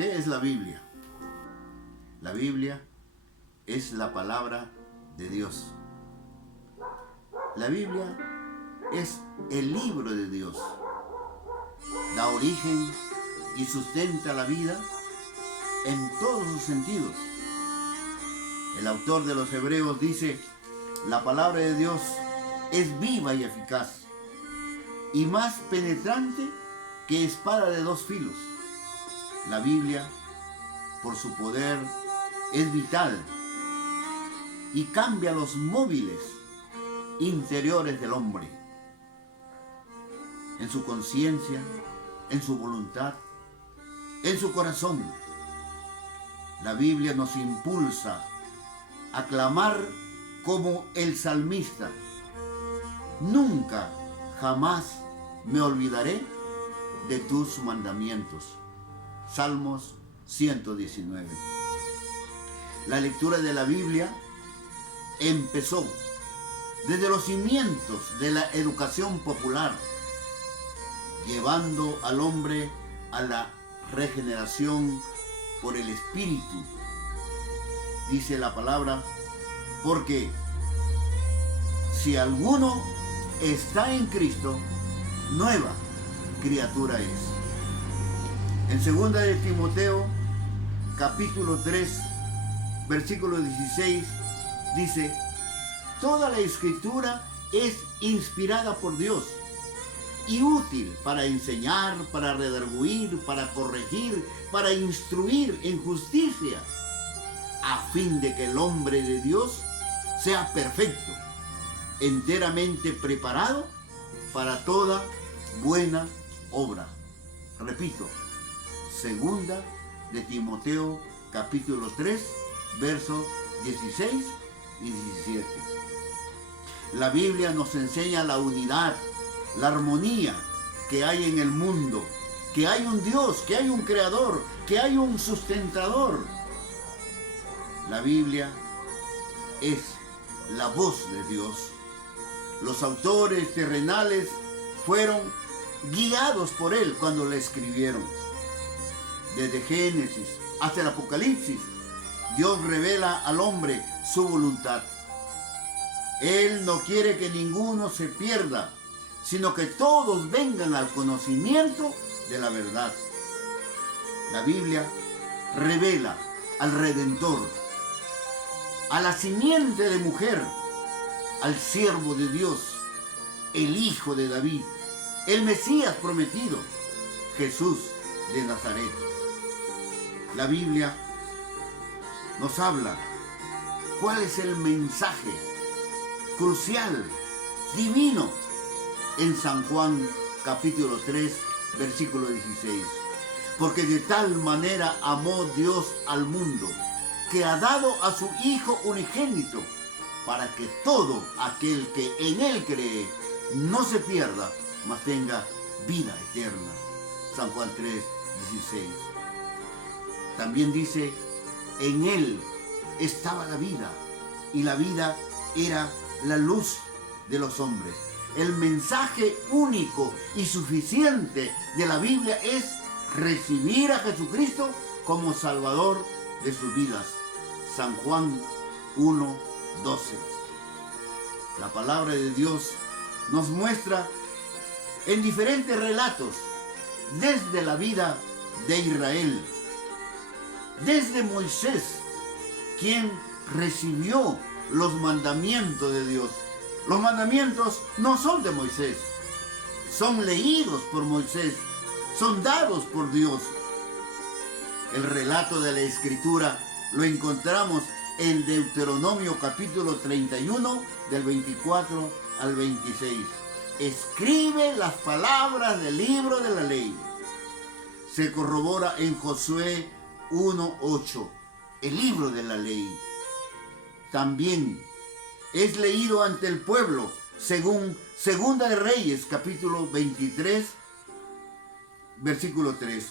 ¿Qué es la Biblia? La Biblia es la palabra de Dios. La Biblia es el libro de Dios. Da origen y sustenta la vida en todos sus sentidos. El autor de los Hebreos dice: la palabra de Dios es viva y eficaz, y más penetrante que espada de dos filos. La Biblia, por su poder, es vital y cambia los móviles interiores del hombre, en su conciencia, en su voluntad, en su corazón. La Biblia nos impulsa a clamar como el salmista: nunca, jamás me olvidaré de tus mandamientos. Salmos 119. La lectura de la Biblia empezó desde los cimientos de la educación popular, llevando al hombre a la regeneración por el Espíritu. Dice la palabra: porque si alguno está en Cristo, nueva criatura es. En 2 de Timoteo, capítulo 3, versículo 16, dice: toda la Escritura es inspirada por Dios y útil para enseñar, para redarguir, para corregir, para instruir en justicia, a fin de que el hombre de Dios sea perfecto, enteramente preparado para toda buena obra. Repito, 2 de Timoteo, capítulo 3, versos 16 y 17. La Biblia nos enseña la unidad, la armonía que hay en el mundo, que hay un Dios, que hay un creador, que hay un sustentador. La Biblia es la voz de Dios. Los autores terrenales fueron guiados por Él cuando la escribieron. Desde Génesis hasta el Apocalipsis, Dios revela al hombre su voluntad. Él no quiere que ninguno se pierda, sino que todos vengan al conocimiento de la verdad. La Biblia revela al Redentor, a la simiente de mujer, al siervo de Dios, el Hijo de David, el Mesías prometido, Jesús de Nazaret. La Biblia nos habla cuál es el mensaje crucial, divino, en San Juan capítulo 3, versículo 16. Porque de tal manera amó Dios al mundo, que ha dado a su Hijo unigénito, para que todo aquel que en Él cree no se pierda, mas tenga vida eterna. San Juan 3, 16. También dice: en Él estaba la vida, y la vida era la luz de los hombres. El mensaje único y suficiente de la Biblia es recibir a Jesucristo como Salvador de sus vidas. San Juan 1, 12. La palabra de Dios nos muestra en diferentes relatos, desde la vida de Israel, desde Moisés, quien recibió los mandamientos de Dios. Los mandamientos no son de Moisés, son leídos por Moisés, son dados por Dios. El relato de la Escritura lo encontramos en Deuteronomio capítulo 31, del 24 al 26. Escribe las palabras del libro de la ley. Se corrobora en Josué 1:8, el libro de la ley. También es leído ante el pueblo, según Segunda de Reyes, capítulo 23, versículo 3.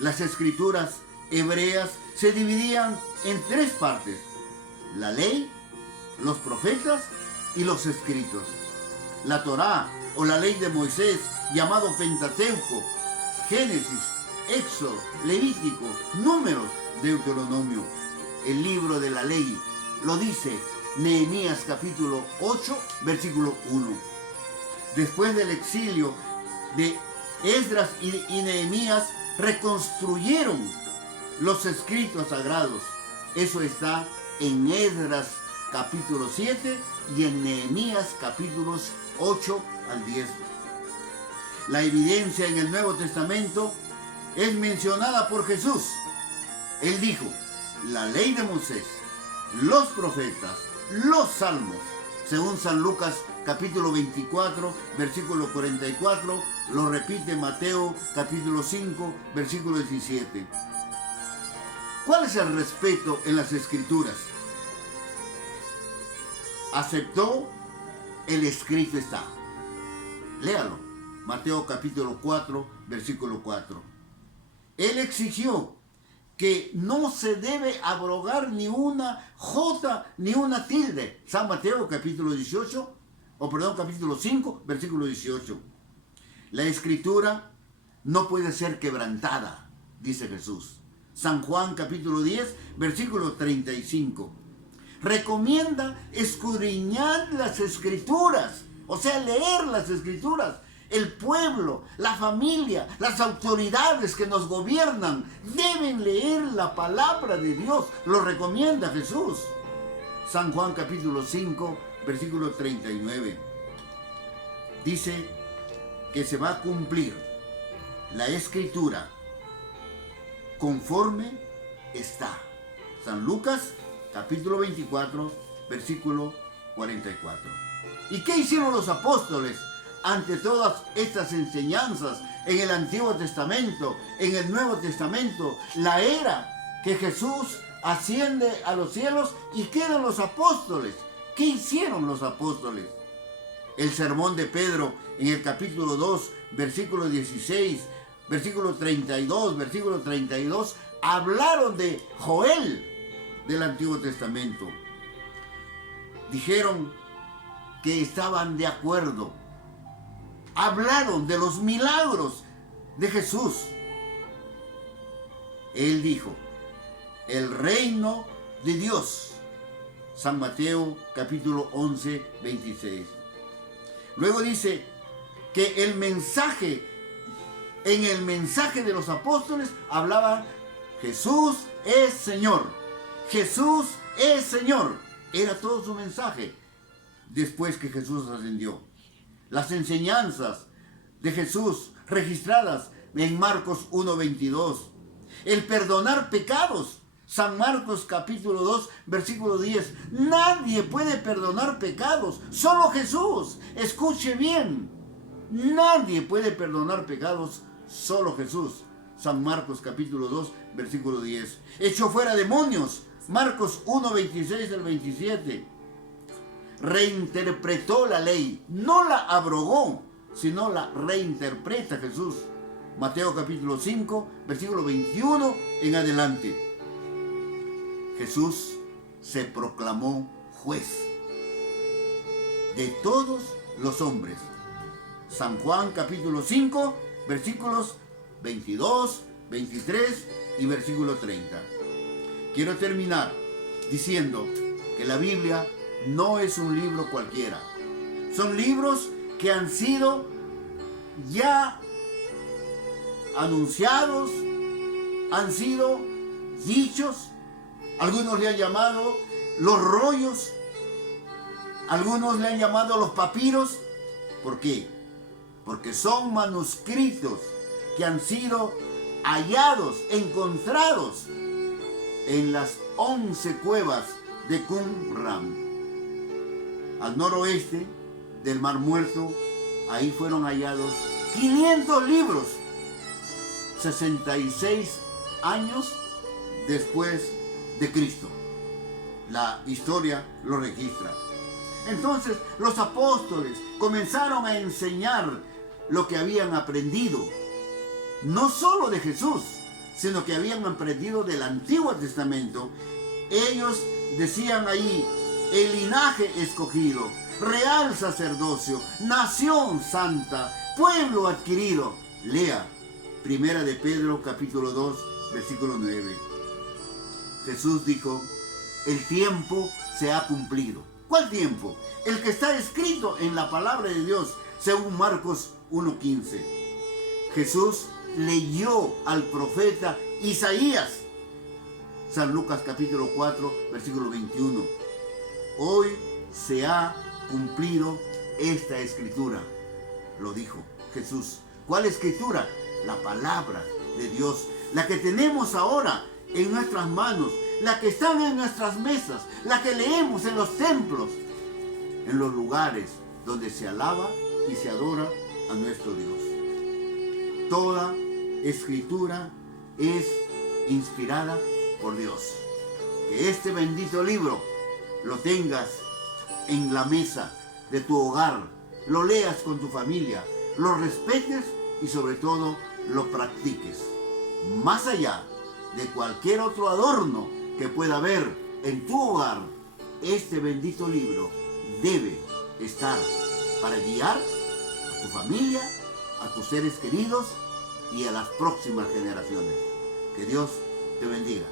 Las escrituras hebreas se dividían en tres partes: la ley, los profetas y los escritos. La Torá, o la ley de Moisés, llamado Pentateuco, Génesis, Éxodo, Levítico, Números, Deuteronomio. El libro de la ley lo dice Nehemías capítulo 8, versículo 1. Después del exilio de Esdras y Nehemías, reconstruyeron los escritos sagrados. Eso está en Esdras capítulo 7 y en Nehemías capítulos 8 al 10. La evidencia en el Nuevo Testamento es mencionada por Jesús. Él dijo, la ley de Moisés, los profetas, los salmos, según San Lucas capítulo 24, versículo 44, lo repite Mateo capítulo 5, versículo 17. ¿Cuál es el respeto en las Escrituras? Aceptó, el escrito está. Léalo. Mateo capítulo 4, versículo 4. Él exigió que no se debe abrogar ni una jota ni una tilde. San Mateo capítulo 5, versículo 18. La escritura no puede ser quebrantada, dice Jesús. San Juan capítulo 10, versículo 35. Recomienda escudriñar las escrituras, o sea, leer las escrituras. El pueblo, la familia, las autoridades que nos gobiernan deben leer la palabra de Dios. Lo recomienda Jesús. San Juan capítulo 5, versículo 39. Dice que se va a cumplir la escritura conforme está. San Lucas capítulo 24, versículo 44. ¿Y qué hicieron los apóstoles ante todas estas enseñanzas en el Antiguo Testamento, en el Nuevo Testamento? La era que Jesús asciende a los cielos y quedan los apóstoles. ¿Qué hicieron los apóstoles? El sermón de Pedro en el capítulo 2, versículo 16, versículo 32, hablaron de Joel del Antiguo Testamento. Dijeron que estaban de acuerdo. Hablaron de los milagros de Jesús. Él dijo, el reino de Dios. San Mateo capítulo 11, 26. Luego dice que en el mensaje de los apóstoles hablaba Jesús es Señor. Jesús es Señor. Era todo su mensaje después que Jesús ascendió. Las enseñanzas de Jesús registradas en Marcos 1:22. El perdonar pecados. San Marcos capítulo 2, versículo 10. Nadie puede perdonar pecados, solo Jesús. Escuche bien. Nadie puede perdonar pecados, solo Jesús. San Marcos capítulo 2, versículo 10. Echó fuera demonios. Marcos 1:26 al 27. Reinterpretó la ley, no la abrogó, sino la reinterpreta Jesús. Mateo capítulo 5, versículo 21 en adelante. Jesús se proclamó juez de todos los hombres. San Juan capítulo 5, versículos 22, 23 y versículo 30. Quiero terminar diciendo que la Biblia no es un libro cualquiera. Son libros que han sido ya anunciados, han sido dichos. Algunos le han llamado los rollos, algunos le han llamado los papiros. ¿Por qué? Porque son manuscritos que han sido hallados, encontrados en las 11 cuevas de Qumran, al noroeste del Mar Muerto. Ahí fueron hallados 500 libros, 66 años después de Cristo. La historia lo registra. Entonces los apóstoles comenzaron a enseñar lo que habían aprendido, no solo de Jesús, sino que habían aprendido del Antiguo Testamento. Ellos decían ahí, el linaje escogido, real sacerdocio, nación santa, pueblo adquirido. Lea Primera de Pedro, capítulo 2, versículo 9. Jesús dijo, el tiempo se ha cumplido. ¿Cuál tiempo? El que está escrito en la palabra de Dios, según Marcos 1:15. Jesús leyó al profeta Isaías. San Lucas capítulo 4, versículo 21. Hoy se ha cumplido esta escritura. Lo dijo Jesús. ¿Cuál escritura? La palabra de Dios. La que tenemos ahora en nuestras manos. La que está en nuestras mesas. La que leemos en los templos. En los lugares donde se alaba y se adora a nuestro Dios. Toda escritura es inspirada por Dios. Que este bendito libro lo tengas en la mesa de tu hogar, lo leas con tu familia, lo respetes y sobre todo lo practiques. Más allá de cualquier otro adorno que pueda haber en tu hogar, este bendito libro debe estar para guiar a tu familia, a tus seres queridos y a las próximas generaciones. Que Dios te bendiga.